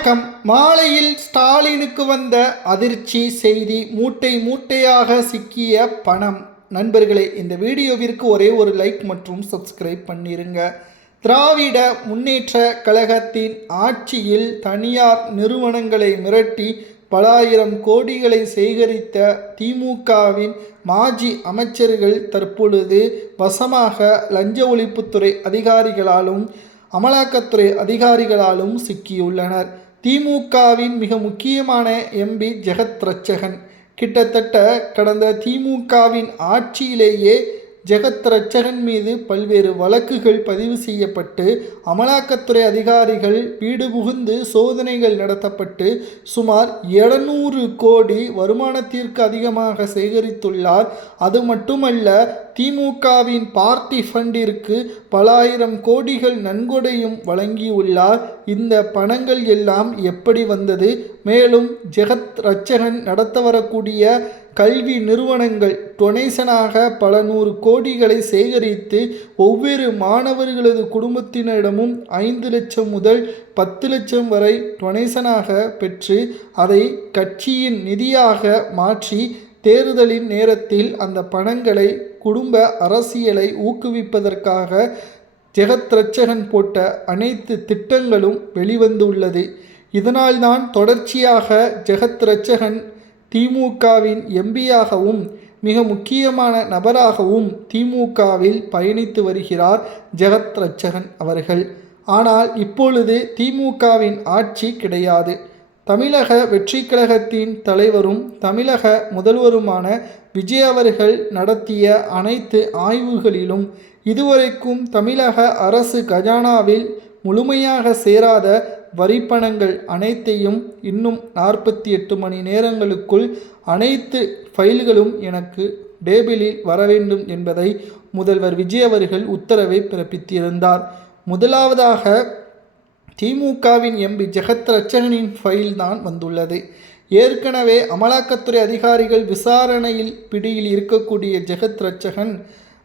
வணக்கம். மாலையில் ஸ்டாலினுக்கு வந்த அதிர்ச்சி செய்தி. மூட்டை மூட்டையாக சிக்கிய பணம். நண்பர்களே, இந்த வீடியோவிற்கு ஒரே ஒரு லைக் மற்றும் சப்ஸ்கிரைப் பண்ணிருங்க. திராவிட முன்னேற்ற கழகத்தின் ஆட்சியில் தனியார் நிறுவனங்களை மிரட்டி பல ஆயிரம் கோடிகளை சேகரித்த திமுகவின் மாஜி அமைச்சர்கள் தற்பொழுது வசமாக லஞ்ச ஒழிப்புத்துறை அதிகாரிகளாலும் அமலாக்கத்துறை அதிகாரிகளாலும் சிக்கியுள்ளனர். திமுகவின் மிக முக்கியமான எம்பி ஜெகத் ரட்சகன் கிட்டத்தட்ட கடந்த திமுகவின் ஆட்சியிலேயே ஜெகத் ரட்சகன் மீது பல்வேறு வழக்குகள் பதிவு செய்யப்பட்டு அமலாக்கத்துறை அதிகாரிகள் வீடு புகுந்து சோதனைகள் நடத்தப்பட்டு சுமார் 700 கோடி வருமானத்திற்கு அதிகமாக சேகரித்துள்ளார். அது மட்டுமல்ல, திமுகவின் பார்ட்டி ஃபண்டிற்கு பல ஆயிரம் கோடிகள் நன்கொடையும் வழங்கியுள்ளார். இந்த பணங்கள் எல்லாம் எப்படி வந்தது? மேலும் ஜெகத் ரட்சகன் நடத்த வரக்கூடிய கல்வி நிறுவனங்கள் டொனேஷனாக பல 100 கோடிகளை சேகரித்து ஒவ்வொரு மாணவர்களது குடும்பத்தினரிடமும் 5 லட்சம் முதல் 10 லட்சம் வரை டொனேஷனாக பெற்று அதை கட்சியின் நிதியாக மாற்றி தேர்தலின் நேரத்தில் அந்த பணங்களை குடும்ப அரசியலை ஊக்குவிப்பதற்காக ஜெகத் ரட்சகன் போட்ட அனைத்து திட்டங்களும் வெளிவந்துள்ளது. இதனால்தான் தொடர்ச்சியாக ஜெகத் ரட்சகன் திமுகவின் எம்பியாகவும் மிக முக்கியமான நபராகவும் திமுகவில் பயணித்து வருகிறார் ஜெகத் ரட்சகன் அவர்கள். ஆனால் இப்பொழுது திமுகவின் ஆட்சி கிடையாது. தமிழக வெற்றி கழகத்தின் தலைவரும் தமிழக முதல்வருமான விஜய் அவர்கள் நடத்திய அனைத்து ஆய்வுகளிலும் இதுவரைக்கும் தமிழக அரசு கஜானாவில் முழுமையாக சேராத வரிப்பணங்கள் அனைத்தையும் இன்னும் 48 மணி நேரங்களுக்குள் அனைத்து ஃபைல்களும் எனக்கு டேபிளில் வர வேண்டும் என்பதை முதல்வர் விஜய் அவர்கள் உத்தரவை பிறப்பித்திருந்தார். முதலாவதாக திமுகவின் எம்பி ஜெகத் ரட்சகனின் ஃபைல் தான் வந்துள்ளது. ஏற்கனவே அமலாக்கத்துறை அதிகாரிகள் விசாரணையில் பிடியில் இருக்கக்கூடிய ஜெகத் ரட்சகன்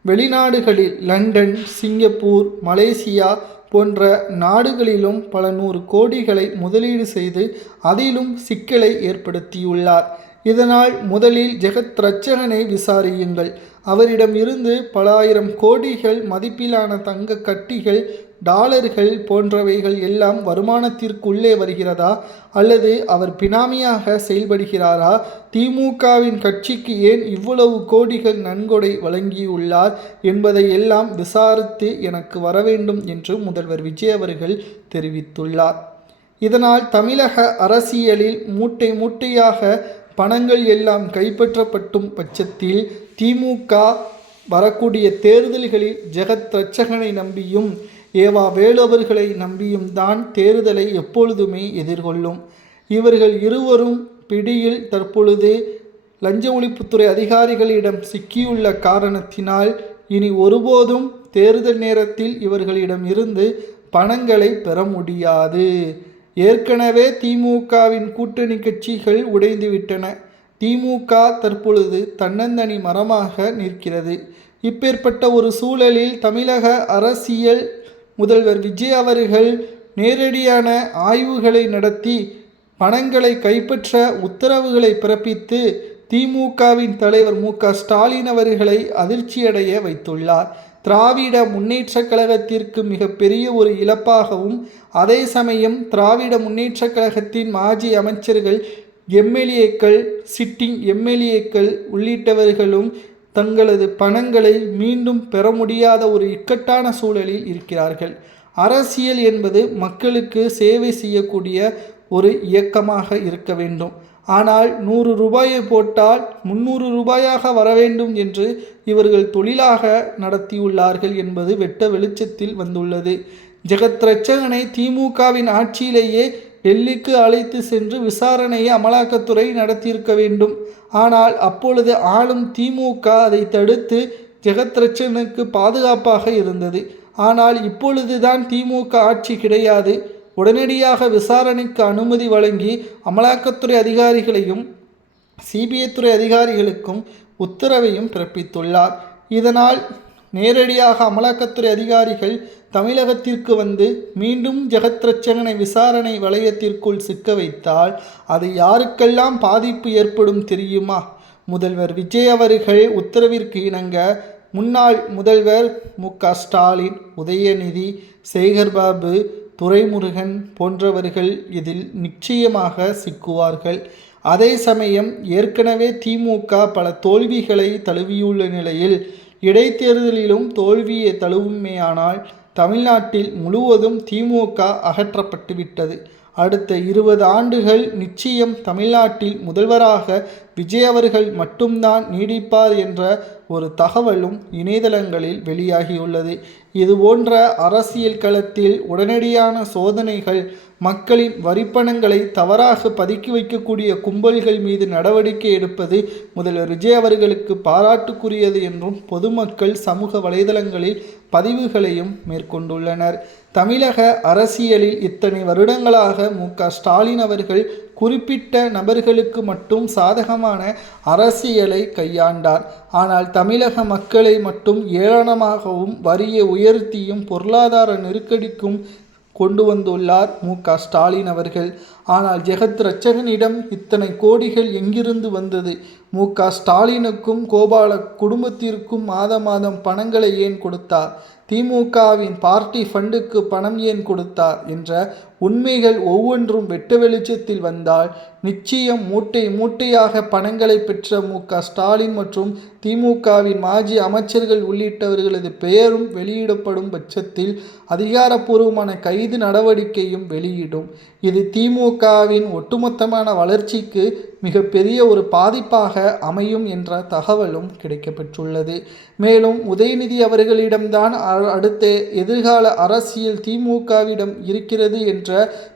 வெளிநாடுகளில் லண்டன், சிங்கப்பூர், மலேசியா போன்ற நாடுகளிலும் பல 100 கோடிகளை முதலீடு செய்து அதிலும் சிக்கலை ஏற்படுத்தியுள்ளார். இதனால் முதலில் ஜெகத் ரட்சகனை விசாரியுங்கள். அவரிடம் இருந்து பல ஆயிரம் கோடிகள் மதிப்பிலான தங்க கட்டிகள், டாலர்கள் போன்றவைகள் எல்லாம் வருமானத்திற்குள்ளே வருகிறதா அல்லது அவர் பினாமியாக செயல்படுகிறாரா? திமுகவின் கட்சிக்கு ஏன் இவ்வளவு கோடிகள் நன்கொடை வழங்கியுள்ளார் என்பதை எல்லாம் விசாரித்து எனக்கு வர வேண்டும் என்று முதல்வர் விஜய் அவர்கள் தெரிவித்துள்ளார். இதனால் தமிழக அரசியலில் மூட்டை மூட்டையாக பணங்கள் எல்லாம் கைப்பற்றப்பட்டும் பட்சத்தில் திமுக வரக்கூடிய தேர்தல்களில் ஜெகத் ரட்சகனை நம்பியும் ஏவா வேலு அவர்களை நம்பியும் தான் தேர்தலை எப்பொழுதுமே எதிர்கொள்ளும். இவர்கள் இருவரும் பிடியில் தற்பொழுது லஞ்ச ஒழிப்புத்துறை அதிகாரிகளிடம் சிக்கியுள்ள காரணத்தினால் இனி ஒருபோதும் தேர்தல் நேரத்தில் இவர்களிடம் இருந்து பணங்களை பெற முடியாது. ஏற்கனவே திமுகவின் கூட்டணி கட்சிகள் உடைந்துவிட்டன. திமுக தற்பொழுது தன்னந்தனி மரமாக நிற்கிறது. இப்பேற்பட்ட ஒரு சூழலில் தமிழக அரசியல் முதல்வர் விஜய் அவர்கள் நேரடியான ஆய்வுகளை நடத்தி பணங்களை கைப்பற்ற உத்தரவுகளை பிறப்பித்து திமுகவின் தலைவர் மு.க.ஸ்டாலின் அவர்களை அதிர்ச்சியடைய வைத்துள்ளார். திராவிட முன்னேற்ற கழகத்திற்கு மிகப்பெரிய ஒரு இழப்பாகவும் அதே சமயம் திராவிட முன்னேற்ற கழகத்தின் மாஜி அமைச்சர்கள், எம்எல்ஏக்கள், சிட்டிங் எம்எல்ஏக்கள் உள்ளிட்டவர்களும் தங்களது பணங்களை மீண்டும் பெற முடியாத ஒரு இக்கட்டான சூழலில் இருக்கிறார்கள். அரசியல் என்பது மக்களுக்கு சேவை செய்யக்கூடிய ஒரு இயக்கமாக இருக்க வேண்டும். ஆனால் 100 ரூபாயை போட்டால் 300 ரூபாயாக வர வேண்டும் என்று இவர்கள் தொழிலாக நடத்தியுள்ளார்கள் என்பது வெட்ட வெளிச்சத்தில் வந்துள்ளது. ஜெகத் ரட்சகனை திமுகவின் ஆட்சியிலேயே டெல்லிக்கு அழைத்து சென்று விசாரணையை அமலாக்கத்துறை நடத்தியிருக்க வேண்டும். ஆனால் அப்பொழுது ஆளும் திமுக அதை தடுத்து ஜெகத் ரட்சகனுக்கு பாதுகாப்பாக இருந்தது. ஆனால் இப்பொழுதுதான் திமுக ஆட்சி கிடையாது. உடனடியாக விசாரணைக்கு அனுமதி வழங்கி அமலாக்கத்துறை அதிகாரிகளையும் சிபிஐ துறை அதிகாரிகளுக்கும் உத்தரவையும் பிறப்பித்துள்ளார். இதனால் நேரடியாக அமலாக்கத்துறை அதிகாரிகள் தமிழகத்திற்கு வந்து மீண்டும் ஜெகத் ரட்சகனை விசாரணை வளையத்திற்குள் சிக்க வைத்தால் அது யாருக்கெல்லாம் பாதிப்பு ஏற்படும் தெரியுமா? முதல்வர் விஜய் அவர்கள் உத்தரவிற்கு இணங்க முன்னாள் முதல்வர் மு.க.ஸ்டாலின், உதயநிதி, சேகர்பாபு, துரைமுருகன் போன்றவர்கள் இதில் நிச்சயமாக சிக்குவார்கள். அதே சமயம் ஏற்கனவே திமுக பல தோல்விகளை தழுவியுள்ள நிலையில் இடைத்தேர்தலிலும் தோல்வியை தழுவுமேயானால் தமிழ்நாட்டில் முழுவதும் திமுக அகற்றப்பட்டுவிட்டது. அடுத்த 20 ஆண்டுகள் நிச்சயம் தமிழ்நாட்டில் முதல்வராக விஜய் அவர்கள் மட்டும்தான் நீடிப்பார் என்ற ஒரு தகவலும் இணையதளங்களில் வெளியாகியுள்ளது. இதுபோன்ற அரசியல் களத்தில் உடனடியான சோதனைகள், மக்களின் வரிப்பணங்களை தவறாக பதுக்கி வைக்கக்கூடிய கும்பல்கள் மீது நடவடிக்கை எடுப்பது முதல்வர் விஜய் அவர்களுக்கு பாராட்டுக்குரியது என்றும் பொதுமக்கள் சமூக வலைதளங்களில் பதிவுகளையும் மேற்கொண்டுள்ளனர். தமிழக அரசியலில் இத்தனை வருடங்களாக மு.க.ஸ்டாலின் அவர்கள் குறிப்பிட்ட நபர்களுக்கு மட்டும் சாதகமான அரசியலை கையாண்டார். ஆனால் தமிழக மக்களை மட்டும் ஏளனமாகவும் வரியை உயர்த்தியும் பொருளாதார நெருக்கடிக்கும் கொண்டு வந்துள்ளார் மு.க.ஸ்டாலின் அவர்கள். ஆனால் ஜெகத் ரட்சகனிடம் இத்தனை கோடிகள் எங்கிருந்து வந்தது? மு.க.ஸ்டாலினுக்கும் கோபால குடும்பத்திற்கும் மாதம் பணங்களை ஏன் கொடுத்தார்? திமுகவின் பார்ட்டி ஃபண்டுக்கு பணம் ஏன் கொடுத்தார் என்ற உண்மைகள் ஒவ்வொன்றும் வெட்ட வெளிச்சத்தில் வந்தால் நிச்சயம் மூட்டை மூட்டையாக பணங்களை பெற்ற மு.க.ஸ்டாலின் மற்றும் திமுகவின் மாஜி அமைச்சர்கள் உள்ளிட்டவர்களது பெயரும் வெளியிடப்படும் பட்சத்தில் அதிகாரப்பூர்வமான கைது நடவடிக்கையும் வெளியிடும். இது திமுகவின் ஒட்டுமொத்தமான வளர்ச்சிக்கு மிகப்பெரிய ஒரு பாதிப்பாக அமையும் என்ற தகவலும் கிடைக்கப்பெற்றுள்ளது. மேலும் உதயநிதி அவர்களிடம்தான் அடுத்த எதிர்கால அரசியல் திமுகவிடம் இருக்கிறது என்ற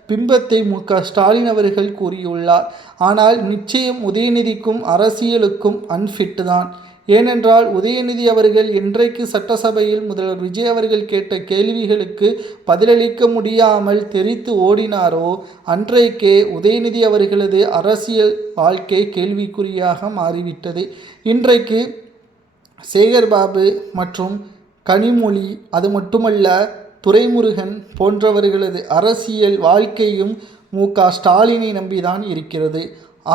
பிம்பத்தை மு.க.ஸ்டாலின் அவர்கள் கூறியுள்ளார். ஆனால் நிச்சயம் உதயநிதிக்கும் அரசியலுக்கும் அன்ஃபிட் தான். ஏனென்றால் உதயநிதி அவர்கள் என்றைக்கு சட்டசபையில் முதல்வர் விஜய் அவர்கள் கேட்ட கேள்விகளுக்கு பதிலளிக்க முடியாமல் தெரித்து ஓடினாரோ அன்றைக்கே உதயநிதி அவர்களது அரசியல் வாழ்க்கை கேள்விக்குறியாக மாறிவிட்டது. இன்றைக்கு சேகர்பாபு மற்றும் கனிமொழி, அது மட்டுமல்ல துரைமுருகன் போன்றவர்களது அரசியல் வாழ்க்கையும் மு.க.ஸ்டாலினை நம்பிதான் இருக்கிறது.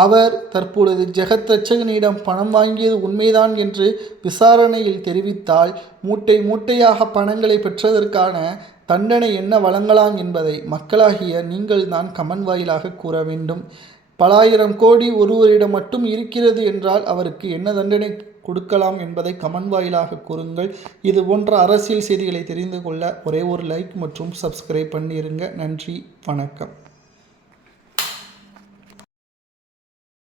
அவர் தற்பொழுது ஜெகத் ரட்சகனிடம் பணம் வாங்கியது உண்மைதான் என்று விசாரணையில் தெரிவித்தால் மூட்டை மூட்டையாக பணங்களை பெற்றதற்கான தண்டனை என்ன வழங்கலாம் என்பதை மக்களாகிய நீங்கள் தான் கமெண்ட் வாயிலாக கூற வேண்டும். பல ஆயிரம் கோடி ஒருவரிடம் மட்டும் இருக்கிறது என்றால் அவருக்கு என்ன தண்டனை கொடுக்கலாம் என்பதை கமெண்ட் வாயிலாக கூறுங்கள். இது போன்ற அரசியல் செய்திகளை தெரிந்து கொள்ள ஒரே ஒரு லைக் மற்றும் சப்ஸ்கிரைப் பண்ணிருங்க. நன்றி, வணக்கம்.